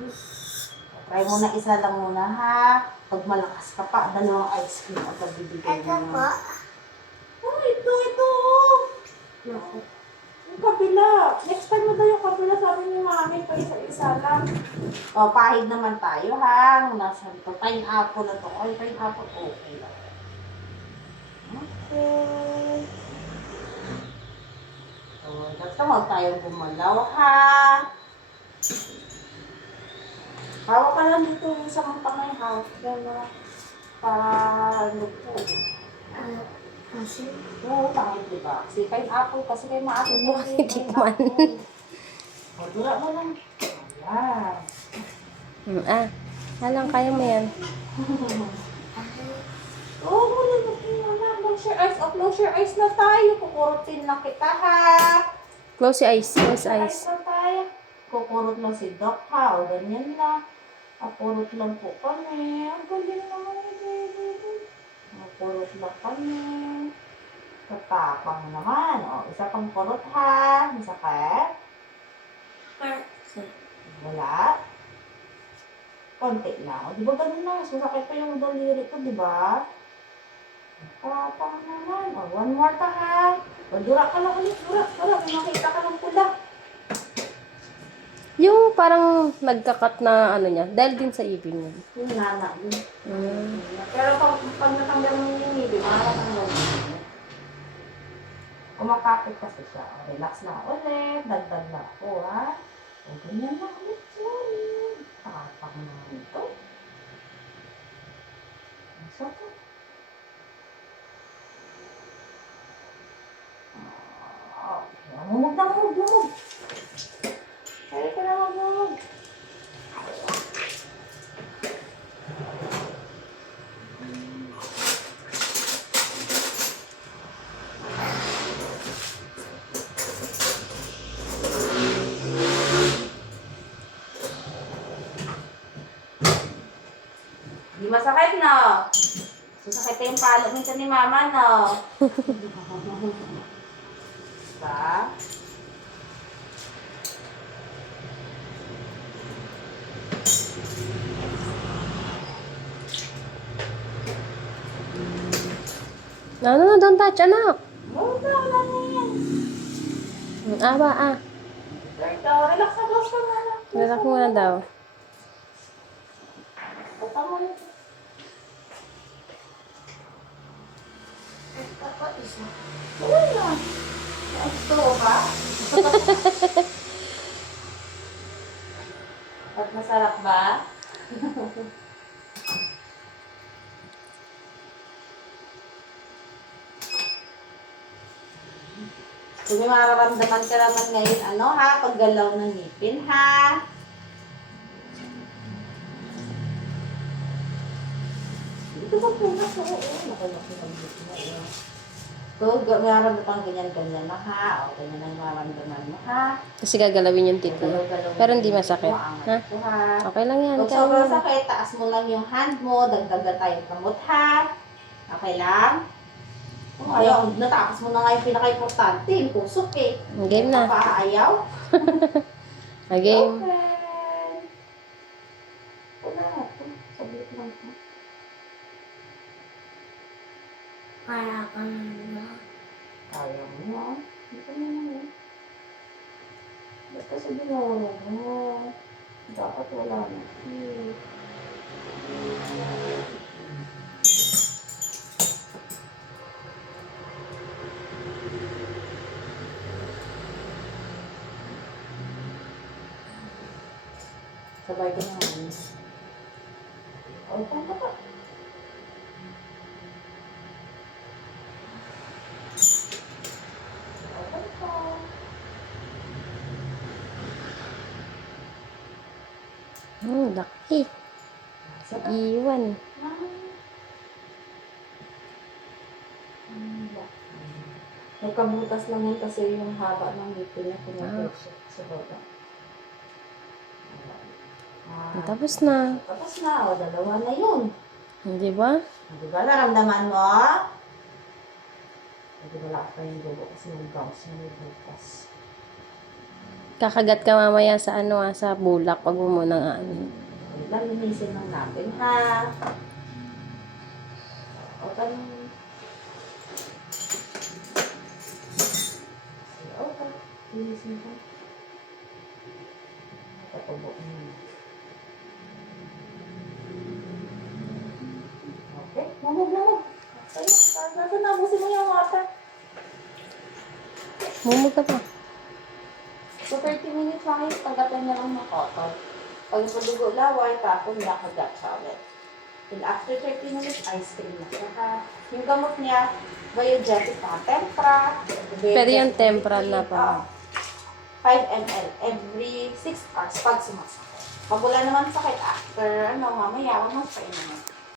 Try mo na isa lang muna ha. Pag malakas ka pa, dalawang ice cream ang pagbibigay mo. Ito po. Oh, ito. Yung kabila. Next time mo daw yung kabila, sabi ni mami, pa isa-isa lang. O, pahid naman tayo ha. Nasa ito, pineapple na to. Ay, pineapple, okay lang. Okay. So, basta huwag tayong gumalaw ha. Hawak ka lang dito yung isang kamay, hawak gano'n. Para ano po. Kasi? Oo, tangin diba? Kasi pineapple, kasi kayo maasin mo kasi Tikman. O, dura mo lang. Ayan. Alang, kaya mo yan. Oo, wala na wala. Close your eyes. Oh, close your eyes na tayo. Kukurutin na kita, ha? Close your eyes. Close Close eyes. na tayo. Kukurot lang si Doc, ha? O, ganyan lang. Kurot lang po kami. Ang galing naman ni baby. Kurot lang kami. Tatapang naman. O, isa pang kurot, ha? Masakit? Wala? Konti lang. O, di ba ganun na? Masakit pa yung daliri ko, di ba? Tatapang naman. O, one more ka, ha? O, dura ka lang ulit. Dura. May makita ka ng pula. Yung parang nagkakat na ano niya, dahil din sa ipin niya. Yung nana. Pero pag natanggal mo yung ngipin, makakatanggal mo yun. Kumakapit kasi siya. Relax na ulit. Dagdag na ako, ha? O, ganyan na ulit. Slowly. Tapang na ito. Isa po. Okay. Lumog. Kaya ka na lumog. Di masakit, no? Susakit yung palo minsan ni mama, no? Diba? No, don't touch, anak. Wala na yan. Aba. Relax na, close ka na. Relax muna daw. Bata mo na. Ako isa. Wala na. Gusto ko ba? At masarap ba? Kung may mararamdaman ka naman ngayon, ano ha? Paggalaw ng ngipin, ha? Ito ba po na ito? Oo, nakalaki ng ngipin mo. So, may mararamdaman ganyan-ganyan na, ha? O, ganyan ang mararamdaman mo, ha? Kasi gagalawin yung tip mo. Galaw-galaw Pero yung hindi ngipin masakit. mo, angat Ha? ko, ha? Okay lang yan. Kung Kaya sobrang mo. sakit, taas mo lang yung hand mo, dagdagan tayong kamot, ha? Okay lang? Kung ayaw, natapos mo na nga yung pinaka-importante, yung pusok eh. Game na. Papaayaw? Game. Okay. Wala na ito. Sabit lang ito. Para ka na. Ayaw mo na. Dito mo na. Ba't kasi ginawa mo? Dapat wala na. Sabay ka naman. O, punta ka. Okay ka. Laki. Iwan. May kabutas lang yun kasi yung haba ng ngipin niya pumapasok sa baba. Tapos na. Tapos na, o dalawa na yun. Di ba? Di ba naramdaman mo? Hindi wala pa yung dugo kasi yung gauss na may butas. Kakagat ka mamaya sa ano sa bulak. Wag mo munang ano. Lalinisin lang natin, ha? Okay. Okay. Linisin ko. Katubo mo. Okay. Mamog. Ayun. Saan nabusin mo yung water? Mumog ka pa. So, 30 minutes lang yung tagatan niya lang ng cotton. Pag nadugo laway, tapon niya kagat siya ulit. And after 30 minutes, ice cream na siya, ha? Yung gamot niya, Biogesic na tempra. Pero yung tempra na pa. 5 ml every 6 hours pag sumasakit. Pag wala naman sakit after, mamaya, 1 month pa yun naman.